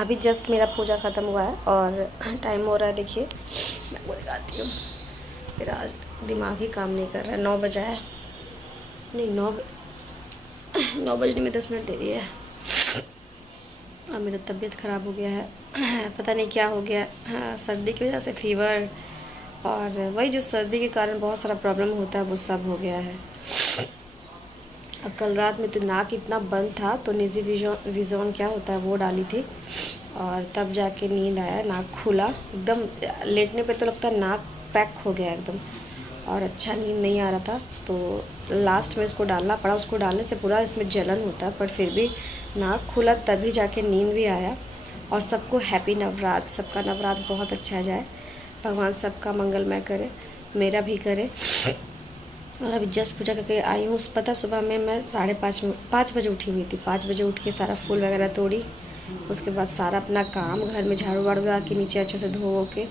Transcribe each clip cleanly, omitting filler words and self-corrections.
अभी जस्ट मेरा पूजा ख़त्म हुआ है और टाइम हो रहा है, देखिए मैं वो लगाती हूँ। फिर आज दिमाग ही काम नहीं कर रहा है। 9 बजा है, नहीं 9 बजने में 10 मिनट देरी है। अब मेरा तबीयत ख़राब हो गया है, पता नहीं क्या हो गया। हाँ, सर्दी की वजह से फीवर, और वही जो सर्दी के कारण बहुत सारा प्रॉब्लम होता है वो सब हो गया है। अब कल रात में तो नाक इतना बंद था तो निजी विजोन क्या होता है वो डाली थी, और तब जाके नींद आया। नाक खुला एकदम, लेटने पे तो लगता है नाक पैक हो गया एकदम, और अच्छा नींद नहीं आ रहा था। तो लास्ट में इसको डालना पड़ा। उसको डालने से पूरा इसमें जलन होता है, पर फिर भी नाक खुला तभी जाके नींद भी आया। और सबको हैप्पी नवरात्र, सबका नवरात्र बहुत अच्छा जाए, भगवान सबका मंगलमय करे, मेरा भी करे। और अभी जस्ट पूजा करके आई हूँ। पता सुबह में मैं 5:30 बजे उठी हुई थी। 5 बजे उठ के सारा फूल वगैरह तोड़ी, उसके बाद सारा अपना काम घर में झाड़ू वाड़ू लगा के नीचे अच्छे से धो के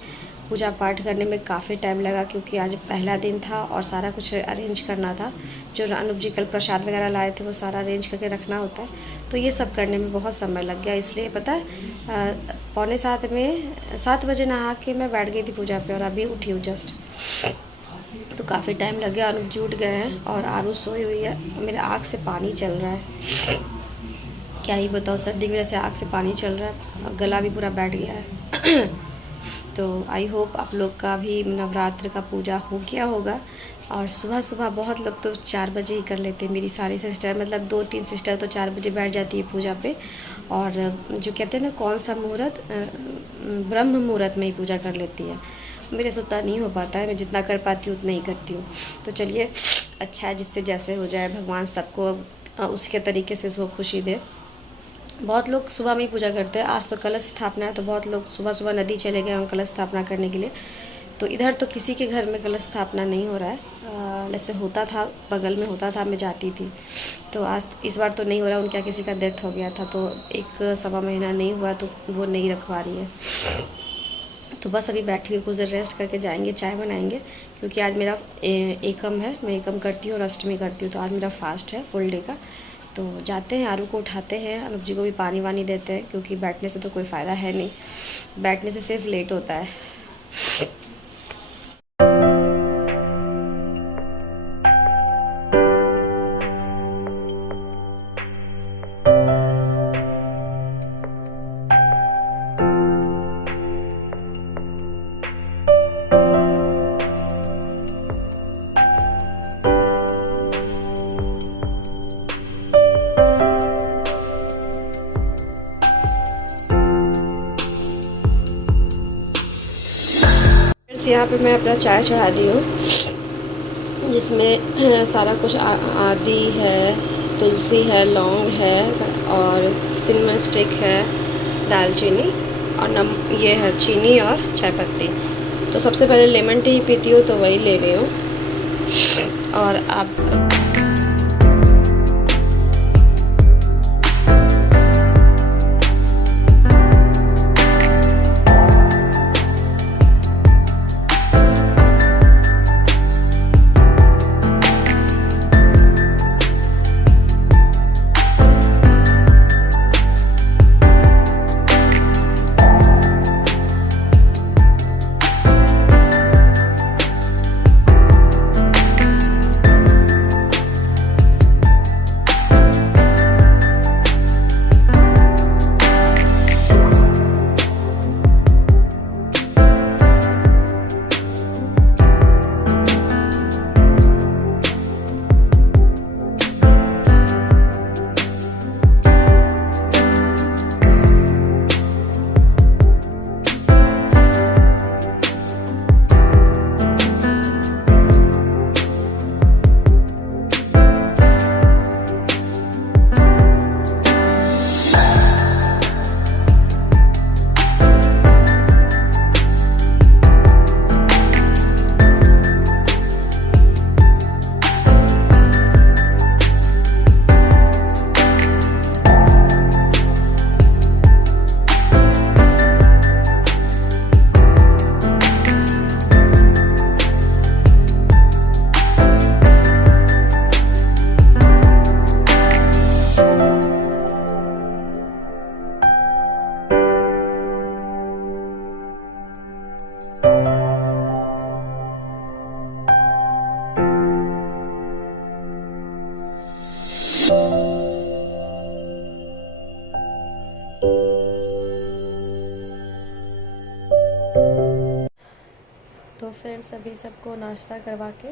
पूजा पाठ करने में काफ़ी टाइम लगा, क्योंकि आज पहला दिन था और सारा कुछ अरेंज करना था। जो अनूप जी कल प्रसाद वगैरह लाए थे वो सारा अरेंज करके रखना होता है, तो ये सब करने में बहुत समय लग गया। इसलिए पता है 7 बजे नहा के मैं बैठ गई थी पूजा पे, और अभी उठी हूँ जस्ट, तो काफ़ी टाइम लग गया। अनूप जी उठ गए हैं और आरू सोई हुई है। मेरे आँख से पानी चल रहा है, क्या ही बताओ, सर्दी की वजह से आँख से पानी चल रहा है, गला भी पूरा बैठ गया है। तो आई होप आप लोग का भी नवरात्र का पूजा हो गया होगा। और सुबह सुबह बहुत लोग तो 4 बजे ही कर लेते हैं। मेरी सारी सिस्टर, मतलब 2-3 सिस्टर तो 4 बजे बैठ जाती है पूजा पे। और जो कहते हैं ना कौन सा मुहूर्त, ब्रह्म मुहूर्त में ही पूजा कर लेती है। मेरे से उतना नहीं हो पाता है, मैं जितना कर पाती हूँ उतना ही करती हूँ। तो चलिए, अच्छा है, जिससे जैसे हो जाए, भगवान सबको उसके तरीके से उसको खुशी दे। बहुत लोग सुबह में ही पूजा करते हैं। आज तो कलश स्थापना है, तो बहुत लोग सुबह सुबह नदी चले गए हैं कलश स्थापना करने के लिए। तो इधर तो किसी के घर में कलश स्थापना नहीं हो रहा है। वैसे होता था, बगल में होता था, मैं जाती थी। तो आज इस बार तो नहीं हो रहा। उनके यहाँ किसी का डेथ हो गया था, तो 1 सवा महीना नहीं हुआ, तो वो नहीं रखवा रही है। तो बस अभी बैठ के कुछ देर रेस्ट करके जाएंगे, चाय बनाएंगे, क्योंकि आज मेरा एकम है। मैं एकम करती हूँ और अष्टमी करती हूँ, तो आज मेरा फास्ट है फुल डे का। तो जाते हैं, आरू को उठाते हैं, अनूप जी को भी पानी वानी देते हैं, क्योंकि बैठने से तो कोई फ़ायदा है नहीं, बैठने से सिर्फ लेट होता है। यहाँ पे मैं अपना चाय चढ़ा दी हूँ, जिसमें सारा कुछ आदि है, तुलसी है, लौंग है, और सिनेमन स्टिक है, दालचीनी, और ये है चीनी और चाय पत्ती। तो सबसे पहले लेमन टी ही पीती हूँ, तो वही ले रही हूँ। और आप फ्रेंड्स अभी सबको नाश्ता करवा के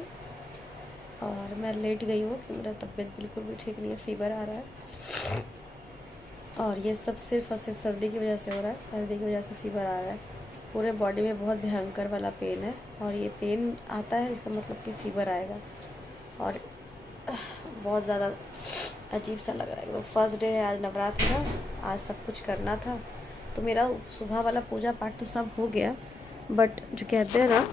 और मैं लेट गई हूँ कि मेरा तबीयत बिल्कुल भी ठीक नहीं है, फ़ीवर आ रहा है और ये सब सिर्फ़ और सिर्फ सर्दी की वजह से हो रहा है। सर्दी की वजह से फ़ीवर आ रहा है, पूरे बॉडी में बहुत भयंकर वाला पेन है और ये पेन आता है इसका मतलब कि फ़ीवर आएगा और बहुत ज़्यादा अजीब सा लग रहा है। फर्स्ट डे है, आज नवरात्र था, आज सब कुछ करना था तो मेरा सुबह वाला पूजा पाठ तो सब हो गया, बट जो कहते हैं ना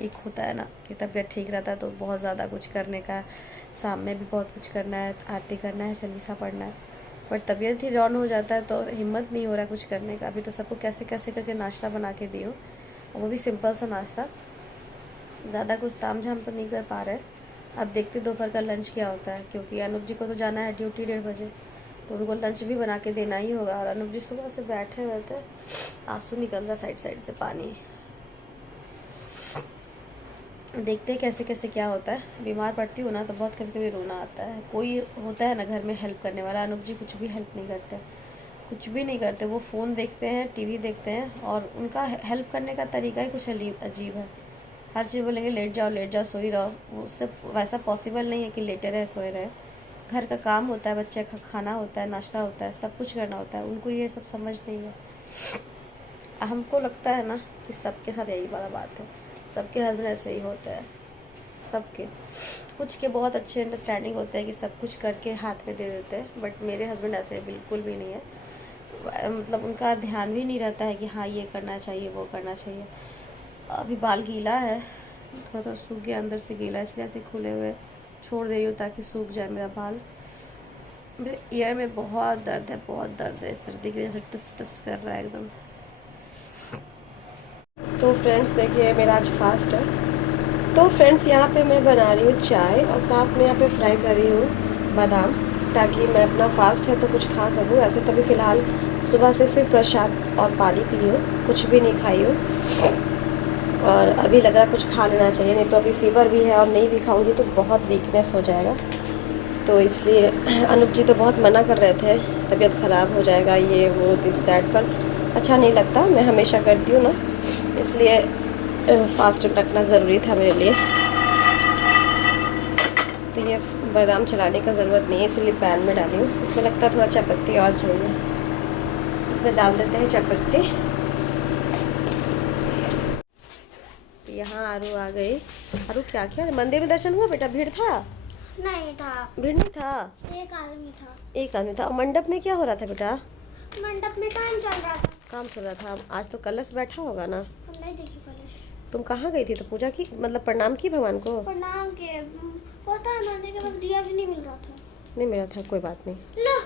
एक होता है ना कि तबीयत ठीक रहता है तो बहुत ज़्यादा कुछ करने का, शाम में भी बहुत कुछ करना है, आरती करना है, चालीसा पढ़ना है, बट तबीयत ही डाउन हो जाता है तो हिम्मत नहीं हो रहा कुछ करने का। अभी तो सबको कैसे कैसे करके नाश्ता बना के दी हूँ और वो भी सिंपल सा नाश्ता, ज़्यादा कुछ ताम झाम तो नहीं कर पा रहे। अब देखते दोपहर का लंच क्या होता है, क्योंकि अनुप जी को तो जाना है ड्यूटी 1:30 बजे, तो उनको लंच भी बना के देना ही होगा। और अनुप जी सुबह से बैठे हुए थे, आंसू निकल रहा साइड साइड से पानी। देखते हैं कैसे कैसे क्या होता है। बीमार पड़ती हूँ ना तो बहुत कभी कभी रोना आता है। कोई होता है ना घर में हेल्प करने वाला, अनुप जी कुछ भी हेल्प नहीं करते, कुछ भी नहीं करते। वो फ़ोन देखते हैं, टीवी देखते हैं और उनका हेल्प करने का तरीका ही कुछ अजीब है। हर चीज़ बोलेंगे लेट जाओ सो ही रहो, उससे वैसा पॉसिबल नहीं है कि लेटे रहे सोए रहे। घर का काम होता है, बच्चे का खाना होता है, नाश्ता होता है, सब कुछ करना होता है, उनको ये सब समझ नहीं है। हमको लगता है ना कि सबके साथ यही वाला बात है, सबके हस्बैंड ऐसे ही होते हैं, सबके। कुछ के बहुत अच्छे अंडरस्टैंडिंग होते हैं कि सब कुछ करके हाथ में दे देते हैं, बट मेरे हस्बैंड ऐसे बिल्कुल भी नहीं है। मतलब उनका ध्यान भी नहीं रहता है कि हाँ ये करना चाहिए, वो करना चाहिए। अभी बाल गीला है, थोड़ा थोड़ा सूख गया अंदर से गीला, इसलिए ऐसे खुले हुए छोड़ दे रही हूँ ताकि सूख जाए मेरा बाल। मेरे ईयर में बहुत दर्द है, बहुत दर्द है, सर्दी की वजह से टस टस कर रहा है एकदम। तो फ्रेंड्स देखिए मेरा आज फास्ट है। तो फ्रेंड्स यहाँ पे मैं बना रही हूँ चाय और साथ में यहाँ पे फ्राई कर रही हूँ बादाम, ताकि मैं अपना फास्ट है तो कुछ खा सकूँ। ऐसे तो अभी फ़िलहाल सुबह से सिर्फ प्रसाद और पानी पी हूँ, कुछ भी नहीं खाई हूँ और अभी लग रहा कुछ खा लेना चाहिए, नहीं तो अभी फ़ीवर भी है और नहीं भी खाऊंगी तो बहुत वीकनेस हो जाएगा। तो इसलिए अनुप जी तो बहुत मना कर रहे थे, तबीयत ख़राब हो जाएगा ये वो दिस दैट, पर अच्छा नहीं लगता, मैं हमेशा करती हूँ ना, इसलिए फास्ट रखना ज़रूरी था मेरे लिए। तो ये बादाम चलाने का ज़रूरत नहीं है, इसलिए पैन में डाली हूँ। इसमें लगता है थोड़ा चाय पत्ती और चाहिए, इसमें डाल देते हैं चाय पत्ती। यहाँ आरू आ गई। आरू क्या क्या मंदिर में दर्शन हुआ बेटा? भीड़ था? नहीं था। भीड़ नहीं था, एक आदमी था। एक आदमी था। और मंडप में क्या हो रहा था बेटा? मंडप में काम चल रहा था। काम चल रहा था। आज तो कलश बैठा होगा ना? हम नहीं देखी कलश। तुम कहाँ गई थी? तो पूजा की, मतलब प्रणाम की भगवान को? प्रणाम के होता है मंदिर के, बस दिया भी नहीं मिल रहा था। नहीं मिला था, कोई बात नहीं। लो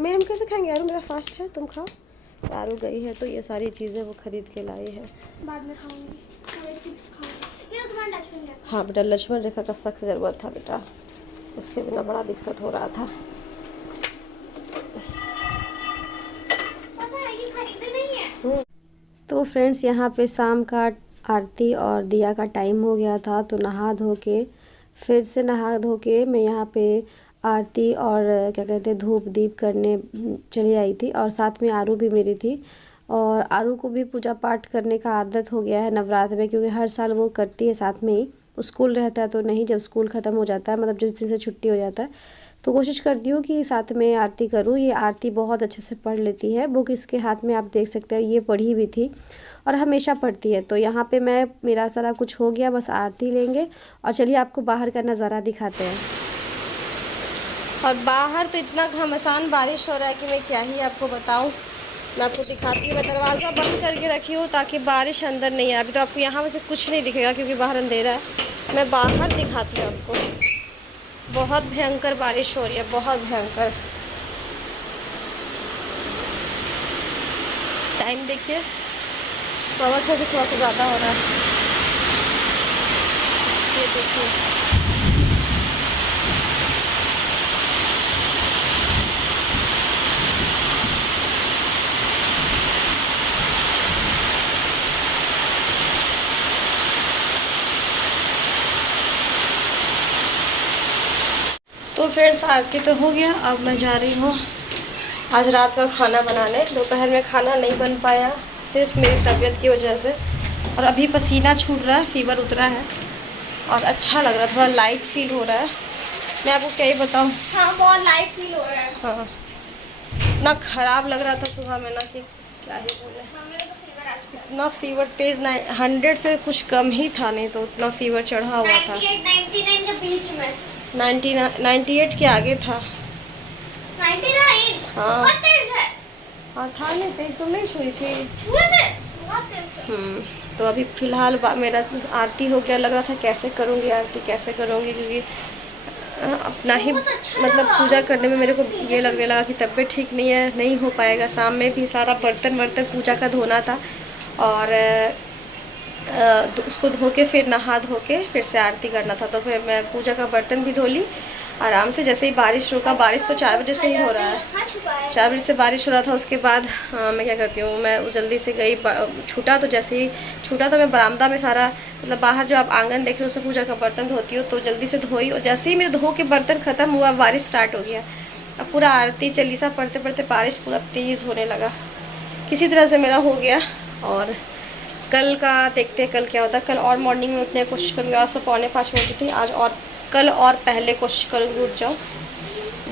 मैं हम कैसे खाएंगे आरू, मेरा फास्ट है, तुम खाओ। आरू गई है तो ये सारी चीज़ें वो खरीद के लाई है, बाद में खाऊंगी, चिप्स खाऊंगी। ये तुम्हारा लक्ष्मण रेखा। हाँ बेटा, लक्ष्मण रेखा का सख्त ज़रूरत था बेटा, इसके बिना बड़ा दिक्कत हो रहा था। पता है ये खरीदे नहीं है। तो फ्रेंड्स यहाँ पे शाम का आरती और दिया का टाइम हो गया था, तो नहा धो के फिर से नहा धो के मैं यहाँ पे आरती और क्या कहते हैं धूप दीप करने चली आई थी। और साथ में आरू भी मेरी थी, और आरू को भी पूजा पाठ करने का आदत हो गया है नवरात्र में, क्योंकि हर साल वो करती है साथ में ही। स्कूल रहता है तो नहीं, जब स्कूल ख़त्म हो जाता है, मतलब जिस दिन से छुट्टी हो जाता है, तो कोशिश करती हूँ कि साथ में आरती करूँ। ये आरती बहुत अच्छे से पढ़ लेती है, बुक इसके हाथ में आप देख सकते हैं, ये पढ़ी भी थी और हमेशा पढ़ती है। तो यहाँ पे मैं, मेरा सारा कुछ हो गया, बस आरती लेंगे और चलिए आपको बाहर का नज़ारा दिखाते हैं। और बाहर तो इतना घमासान बारिश हो रहा है कि मैं क्या ही आपको बताऊँ। मैं आपको दिखाती हूँ, मैं दरवाज़ा बंद करके रखी हूँ ताकि बारिश अंदर नहीं आए। अभी तो आपको यहाँ से कुछ नहीं दिखेगा क्योंकि बाहर अंधेरा है। मैं बाहर दिखाती हूँ आपको, बहुत भयंकर बारिश हो रही है, बहुत भयंकर। टाइम देखिए, 6:15 से थोड़ा सा ज़्यादा हो रहा है। ये देखिए, तो फ्रेंड्स आरती तो हो गया, अब मैं जा रही हूँ आज रात का खाना बनाने। दोपहर में खाना नहीं बन पाया सिर्फ मेरी तबीयत की वजह से, और अभी पसीना छूट रहा है, फीवर उतरा है और अच्छा लग रहा है, थोड़ा लाइट फील हो रहा है। मैं आपको क्या ही बताऊँ। हाँ बहुत लाइट फील हो रहा है। हाँ, इतना ख़राब लग रहा था सुबह में ना कि क्या ही बोले। हाँ, मेरा तो फीवर आ चुका है। इतना फीवर तेज़, 100 से कुछ कम ही था, नहीं तो उतना फीवर चढ़ा हुआ था। 98-99 के बीच में। 98 के आगे था। 99 हाँ। बहुत तेज है। हाँ था, नहीं तेज तुम नहीं छुई थी। छुए थे बहुत तेज है। तो अभी फ़िलहाल मेरा आरती हो गया। लग रहा था कैसे करूँगी आरती, कैसे करूँगी, क्योंकि अपना ही मतलब पूजा करने में मेरे को ये लगने लगा कि तबीयत ठीक नहीं है, नहीं हो पाएगा। शाम में भी सारा बर्तन पूजा का धोना था और उसको धो के फिर नहा धो के फिर से आरती करना था। तो फिर मैं पूजा का बर्तन भी धो ली आराम से। जैसे ही बारिश रुका, बारिश तो 4 बजे से ही हो रहा है, 4 बजे से बारिश हो रहा था। उसके बाद मैं क्या करती हूँ, मैं जल्दी से गई, छूटा तो जैसे ही छूटा तो मैं बरामदा में सारा मतलब बाहर जो आप आंगन देख रहे हो उसमें पूजा का बर्तन धोती हूँ, तो जल्दी से धोई। और जैसे ही मेरे धो के बर्तन ख़त्म हुआ, बारिश स्टार्ट हो गया। अब पूरा आरती चालीसा पढ़ते पढ़ते बारिश पूरा तेज़ होने लगा। किसी तरह से मेरा हो गया। और कल का देखते हैं कल क्या होता है। कल और मॉर्निंग में उठने की कोशिश करूँगी। आज तो 4:45 में उठी थी, आज और कल और पहले कोशिश करूँगी उठ जाऊँ।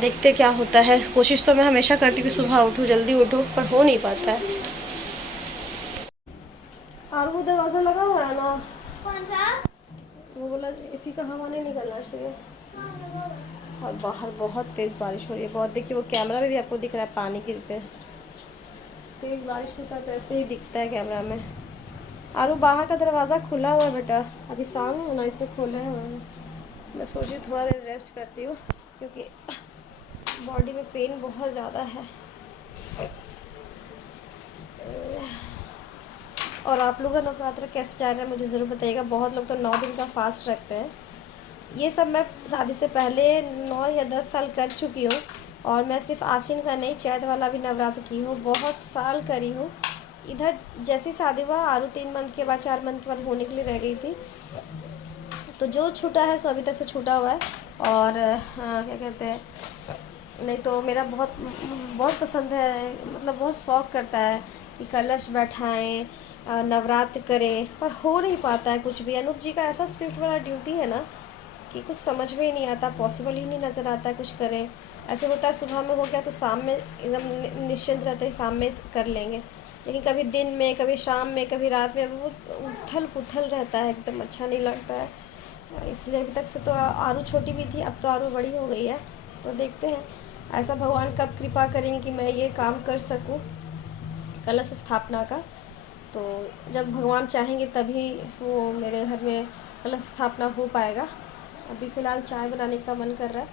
देखते क्या होता है। कोशिश तो मैं हमेशा करती हूँ कि सुबह उठूँ, जल्दी उठूँ, पर हो नहीं पाता है। और वो दरवाज़ा लगा हुआ है ना, कौन सा? वो बोला इसी का हवा नहीं निकलना चाहिए। और बाहर बहुत तेज़ बारिश हो रही है, बहुत। देखिए वो कैमरा में भी आपको दिख रहा है पानी गिरते। तेज़ बारिश होता है तो ऐसे ही दिखता है कैमरा में। और वो बाहर का दरवाज़ा खुला हुआ है बेटा, अभी शाम है ना, इसमें खोले हुए हैं। मैं सोच रही थोड़ा देर रेस्ट करती हूँ क्योंकि बॉडी में पेन बहुत ज़्यादा है। और आप लोगों का नवरात्र कैसे जा रहा है मुझे ज़रूर बताइएगा। बहुत लोग तो 9 दिन का फास्ट रखते हैं। ये सब मैं शादी से पहले 9 या 10 साल कर चुकी हूँ। और मैं सिर्फ आसिन का नहीं, चैत वाला भी नवरात्र की हूँ, बहुत साल करी हूँ। इधर जैसी शादी हुआ आरू 3 मंथ के बाद 4 मंथ के बाद होने के लिए रह गई थी। तो जो छूटा है सो अभी तक से छूटा हुआ है। और हाँ, क्या कहते हैं, नहीं तो मेरा बहुत बहुत पसंद है, मतलब बहुत शौक़ करता है कि कलश बैठाएं, नवरात्र करें, पर हो नहीं पाता है कुछ भी। अनूप जी का ऐसा शिफ्ट वाला ड्यूटी है ना कि कुछ समझ में ही नहीं आता, पॉसिबल ही नहीं नज़र आता है कुछ करें। ऐसे होता है सुबह में हो गया तो शाम में एकदम निश्चिंत रहते हैं, शाम में कर लेंगे। लेकिन कभी दिन में, कभी शाम में, कभी रात में वो उथल पुथल रहता है, एकदम अच्छा नहीं लगता है। इसलिए अभी तक से तो आरू छोटी भी थी, अब तो आरू बड़ी हो गई है। तो देखते हैं ऐसा भगवान कब कृपा करेंगे कि मैं ये काम कर सकूं कलश स्थापना का। तो जब भगवान चाहेंगे तभी वो मेरे घर में कलश स्थापना हो पाएगा। अभी फ़िलहाल चाय बनाने का मन कर रहा है,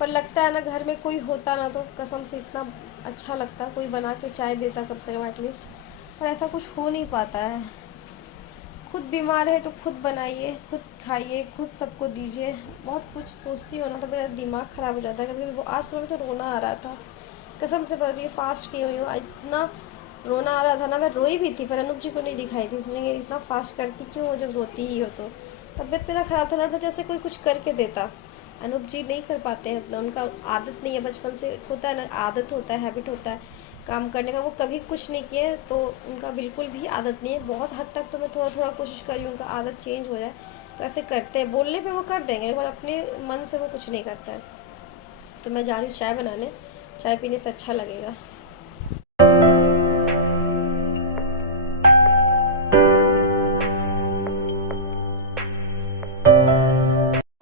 पर लगता है ना घर में कोई होता ना तो कसम से इतना अच्छा लगता, कोई बना के चाय देता कम से कम एटलीस्ट। पर ऐसा कुछ हो नहीं पाता है। खुद बीमार है तो खुद बनाइए, खुद खाइए, खुद सबको दीजिए। बहुत कुछ सोचती हो ना तो मेरा दिमाग ख़राब हो जाता है कभी। वो आज सुबह तो रोना आ रहा था कसम से, पर ये फास्ट की हुई हूँ, इतना रोना आ रहा था ना, मैं रोई भी थी पर अनूप जी को नहीं दिखाई थी। सोचेंगे इतना फास्ट करती क्यों हो जब रोती ही हो। तो तबीयत मेरा ख़राब था, लग था जैसे कोई कुछ करके देता। अनूप जी नहीं कर पाते हैं अपना, उनका आदत नहीं है, बचपन से होता है ना, आदत होता है, हैबिट होता है काम करने का। वो कभी कुछ नहीं किए तो उनका बिल्कुल भी आदत नहीं है। बहुत हद तक तो मैं थोड़ा थोड़ा कोशिश करी उनका आदत चेंज हो जाए, तो ऐसे करते हैं, बोलने पे वो कर देंगे पर अपने मन से वो कुछ नहीं करता है। तो मैं जा रही हूँ चाय बनाने, चाय पीने से अच्छा लगेगा।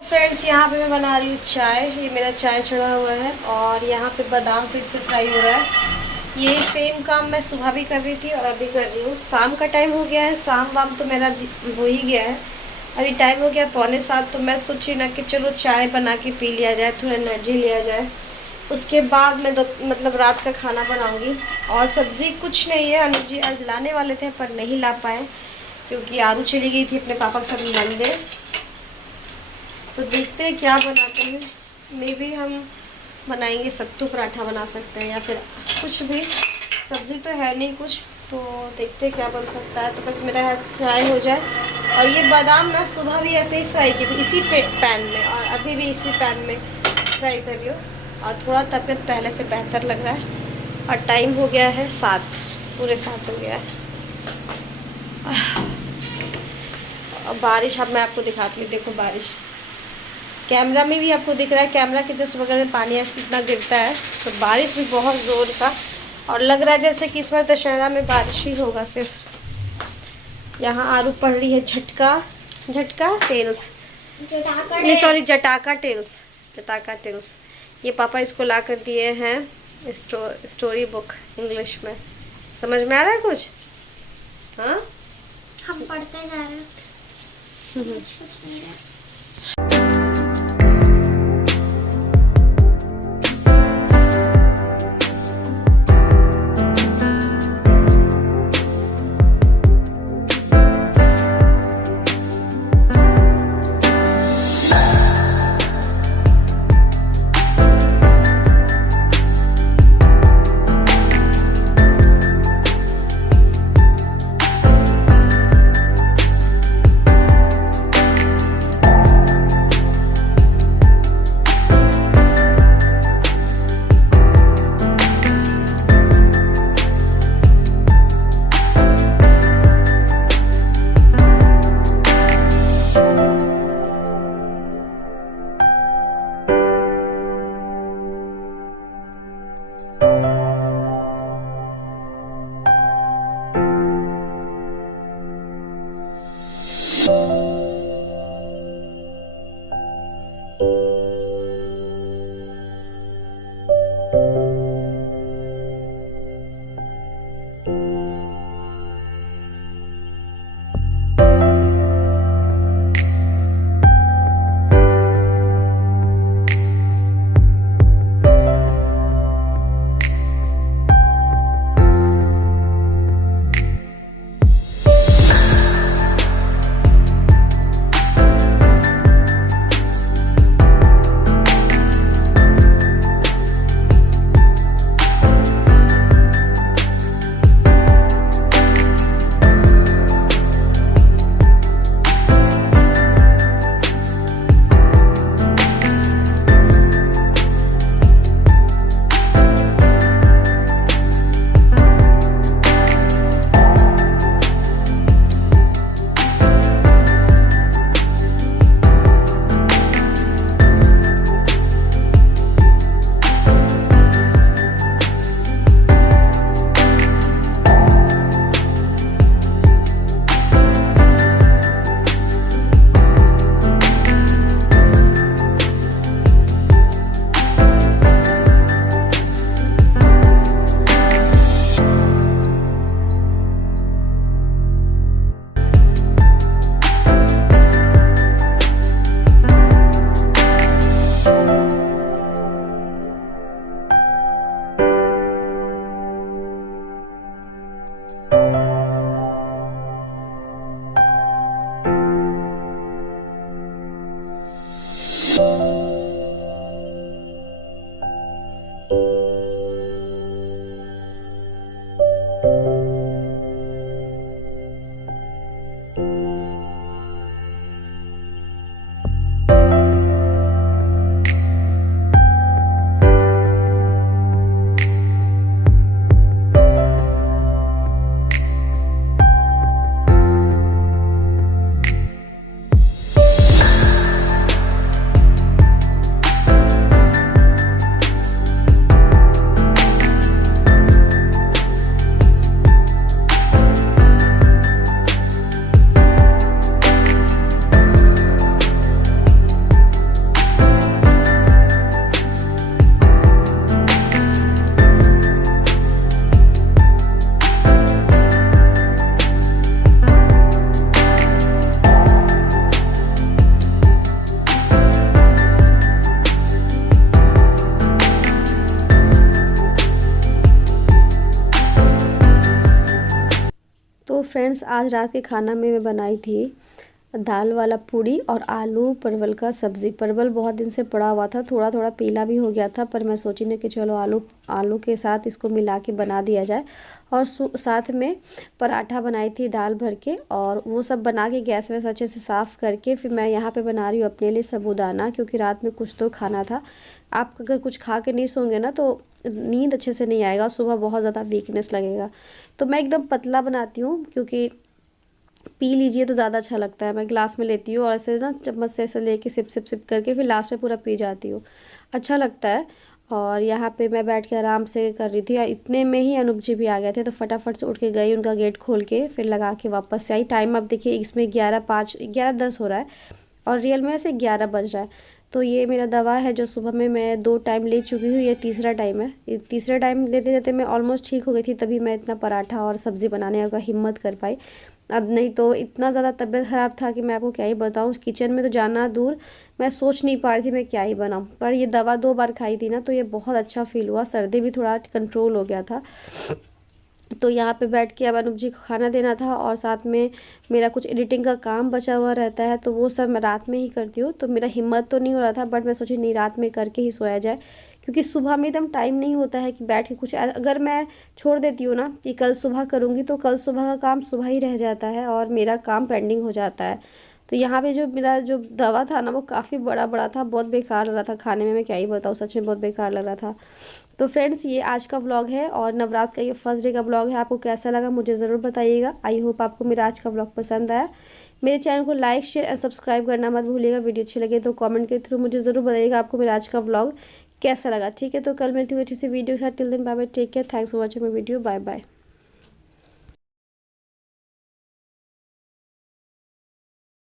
फ्रेंड्स यहाँ पे मैं बना रही हूँ चाय। ये मेरा चाय चढ़ा हुआ है और यहाँ पे बादाम फिर से फ्राई हो रहा है। ये सेम काम मैं सुबह भी कर रही थी और अभी कर रही हूँ। शाम का टाइम हो गया है, शाम वाम तो मेरा हो ही गया है। अभी टाइम हो गया 6:45, तो मैं सोची ना कि चलो चाय बना के पी लिया जाए, थोड़ा एनर्जी लिया जाए। उसके बाद मैं मतलब रात का खाना बनाऊँगी। और सब्ज़ी कुछ नहीं है, अनुज जी आज लाने वाले थे पर नहीं ला पाए क्योंकि आरू चली गई थी अपने पापा के साथ मिलने। तो देखते हैं क्या बनाते हैं। मे बी हम बनाएंगे सत्तू पराठा बना सकते हैं या फिर कुछ भी। सब्ज़ी तो है नहीं कुछ, तो देखते हैं क्या बन सकता है। तो बस मेरा चाय हो जाए। और ये बादाम ना सुबह भी ऐसे ही फ्राई की थी इसी पैन में, और अभी भी इसी पैन में फ्राई कर रही हूँ। और थोड़ा तबीयत पहले से बेहतर लग रहा है। और टाइम हो गया है 7, पूरे 7 हो गया है। और बारिश अब मैं आपको दिखाती हूँ। देखो बारिश कैमरा में भी आपको दिख रहा है, कैमरा के जस्ट बगल में पानी इतना गिरता है, तो बारिश भी बहुत ज़ोर का। और लग रहा है जैसे कि इस बार दशहरा में बारिश ही होगा सिर्फ। यहाँ आरू पढ़ रही है झटका टेल्स, नहीं सॉरी जटाका टेल्स। ये पापा इसको ला कर दिए हैं स्टोरी बुक इंग्लिश में। समझ में आ रहा है कुछ? हाँ, हम पढ़ते जा रहे हैं, कुछ नहीं रहा। फ्रेंड्स आज रात के खाना में मैं बनाई थी दाल वाला पूड़ी और आलू परवल का सब्ज़ी। परवल बहुत दिन से पड़ा हुआ था, थोड़ा थोड़ा पीला भी हो गया था, पर मैं सोची ना कि चलो आलू के साथ इसको मिला के बना दिया जाए। और साथ में पराठा बनाई थी दाल भर के, और वो सब बना के गैस में अच्छे से साफ़ करके फिर मैं यहाँ पे बना रही हूँ अपने लिए साबूदाना, क्योंकि रात में कुछ तो खाना था। आप अगर कुछ खा के नहीं सोंगे ना तो नींद अच्छे से नहीं आएगा, सुबह बहुत ज़्यादा वीकनेस लगेगा। तो मैं एकदम पतला बनाती हूँ, क्योंकि पी लीजिए तो ज़्यादा अच्छा लगता है। मैं ग्लास में लेती हूँ और ऐसे ना चम्मच से ऐसे लेके सिप सिप सिप करके फिर लास्ट में पूरा पी जाती हूँ, अच्छा लगता है। और यहाँ पे मैं बैठ के आराम से कर रही थी, इतने में ही अनूप जी भी आ गए थे, तो फटाफट से उठ के गई, उनका गेट खोल के फिर लगा के वापस से आई। टाइम अब देखिए इसमें 11:05 11:10 हो रहा है और रियल में ऐसे 11 बज रहा है। तो ये मेरा दवा है जो सुबह में मैं 2 टाइम ले चुकी हूँ, ये तीसरा टाइम है। ये तीसरा टाइम लेते लेते मैं ऑलमोस्ट ठीक हो गई थी, तभी मैं इतना पराठा और सब्ज़ी बनाने का हिम्मत कर पाई। अब नहीं तो इतना ज़्यादा तबीयत ख़राब था कि मैं आपको क्या ही बताऊँ। किचन में तो जाना दूर, मैं सोच नहीं पा रही थी मैं क्या ही बनाऊँ। पर ये दवा 2 बार खाई थी ना, तो ये बहुत अच्छा फ़ील हुआ, सर्दी भी थोड़ा कंट्रोल हो गया था। तो यहाँ पे बैठ के अब अनूप जी को खाना देना था और साथ में मेरा कुछ एडिटिंग का काम बचा हुआ रहता है, तो वो सब मैं रात में ही करती हूँ। तो मेरा हिम्मत तो नहीं हो रहा था, बट मैं सोची नहीं, रात में करके ही सोया जाए, क्योंकि सुबह में एकदम टाइम नहीं होता है कि बैठ के कुछ, अगर मैं छोड़ देती हूँ ना कि कल सुबह करूँगी, तो कल सुबह का काम सुबह ही रह जाता है और मेरा काम पेंडिंग हो जाता है। तो यहाँ पे जो मेरा जो दवा था ना, वो काफ़ी बड़ा बड़ा था, बहुत बेकार लग रहा था खाने में, मैं क्या ही बताऊँ, सच में बहुत बेकार लग रहा था। तो फ्रेंड्स, ये आज का व्लॉग है और नवरात्र का ये फर्स्ट डे का व्लॉग है। आपको कैसा लगा मुझे ज़रूर बताइएगा। आई होप आपको मेरा आज का व्लॉग पसंद आया। मेरे चैनल को लाइक, शेयर एंड सब्सक्राइब करना मत भूलिएगा। वीडियो अच्छी लगे तो कमेंट के थ्रू मुझे ज़रूर बताइएगा आपको मेरा आज का व्लॉग कैसा लगा। ठीक है, तो कल मिलती हूँ अच्छी सी वीडियो के साथ। टिल दिन bye bye, take care, thanks for watching my video, bye bye.